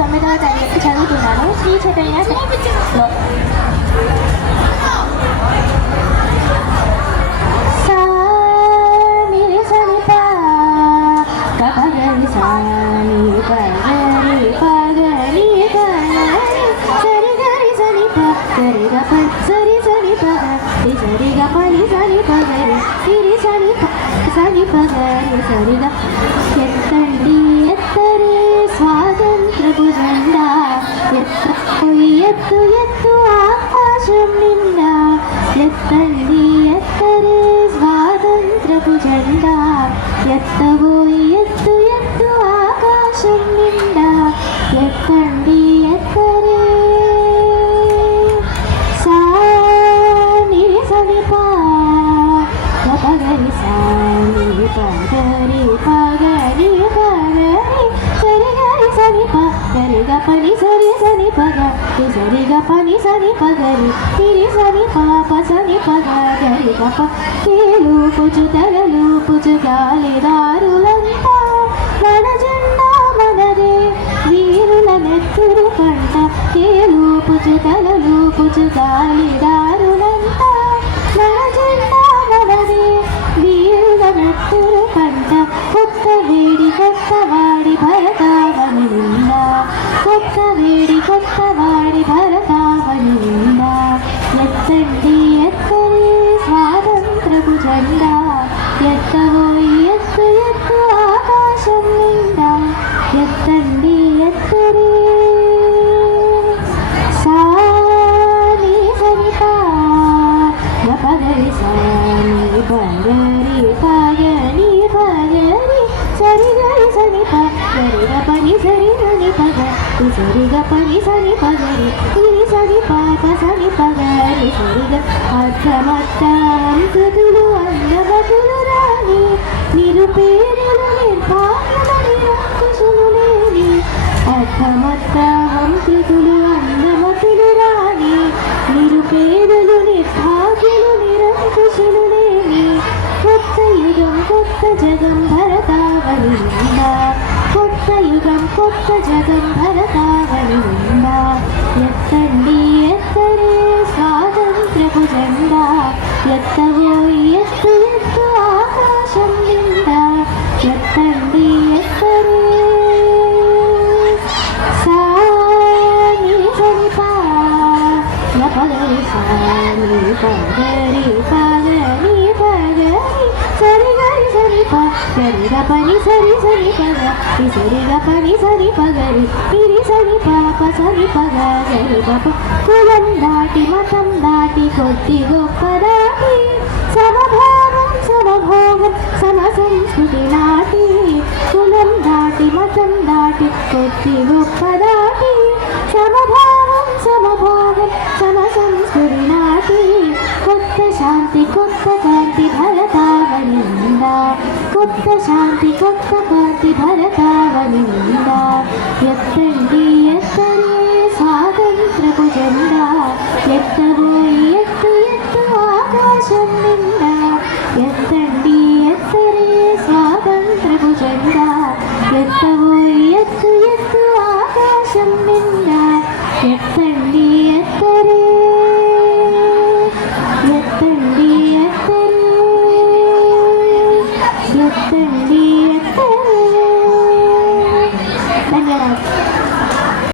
9వ తరగతి చదువుతున్నాను. శ్రీ చైతన్యలో. ఎత్తండి ఎత్తరే స్వాతంత్రపు జెండా, ఎత్తు ఎత్తు ఆకాశం నిండా. ఎత్తండి ఎత్తరే స్వాతంత్రపు జెండా, ఎత్తబోయి ఎత్తు ఎత్తు ఆకాశం నిండా. ఎత్తండి ఎత్తరే సాని సనిపా పగరి సాని పగరి పగరి పగరి సరిగరి సనిప గరిగ పని సరి సని పగ సరిగ పని సని పగరి తిరి సని పాప సని పగ గరిగ ప కేలు పుజు తలలు పుజు గాలిదారులంతా మన జెండా మనదే వీరుల నెత్తురు పంట. కేలు పుజు తలలు పుజు గాలిదారులంతా మన జెండా మనదే వీరుల నెత్తురు పంట. కొత్త వేడి కొత్త వాడి భరతావని నిండా, కొత్త వేడి కొత్త వాడి భరతావని నిండా. ఎత్తండి ఎత్తరే స్వాతంత్రపు జెండా, ఎత్తబోయి ఎత్తు ఎత్తు ఆకాశం నిండా. ఎత్తండి ఎత్తరే సాని సనిపా పగరి సాని పగరి పగని పగరి సరిగరి సనిప గరిగ పని సరి సని పగ సరిగ పని సని పగరి తిరి సని పాప సని పగరి సరిగ. అర్థమర్థ హంసతులు అందమతులు రాని, నిరుపేదలు నిర్భాగ్యమ నిరంకుశులు లేని. అర్థమర్థ హంసతులు అందమతులు రాని, నిరుపేదలు నిర్భాగ్యులు నిరంకుశులు లేని. కొత్త యుగం కొత్త జగం భరతావని నిండా, కొత్త యుగం కొత్త జగం భరతావని నిండా. ఎత్తండి ఎత్తరే స్వాతంత్రపు జెండా, ఎత్తబోయి ఎత్తు ఎత్తు ఆకాశం నిండా. ఎత్తండి ఎత్తరే సాని సనిపా పగరి సాని పగరి పగరి పగరి సరిగరి సనిప గరిగ పని సరి సని పగ సరిగ పని సరి పగరి తిరి సని పాప సని పగ గరిగ ప. కులం దాటి మతం దాటి కొద్ది గొప్ప దాటి, సమభావం సమభోగం సమ సంస్కృతి నాటి. కులం దాటి మతం దాటి కొద్ది గొప్ప దాటి, సమభావం సమభోగం సమ సంస్కృతి నాటి. కొత్త శాంతి కొత్త కాంతి భరతావని నిండా, కొత్త శాంతి కొత్త కాంతి భరతావని నిండా. ఎత్తండి ఎత్తరే స్వాతంత్రపు జెండా, ఎత్తబోయి ఎత్తు ఎత్తు ఆకాశం నిండా. ఎత్తండి ఎత్తరే స్వాతంత్రపు జెండా, ఎత్తబోయి ఎత్తు ఎత్తు ఆకాశం నిండా. ఎత్తండి ఎత్తరే ఎత్తండి ఎత్తరే ఎత్తండి ఎత్తరే. ధన్యవాదాలు.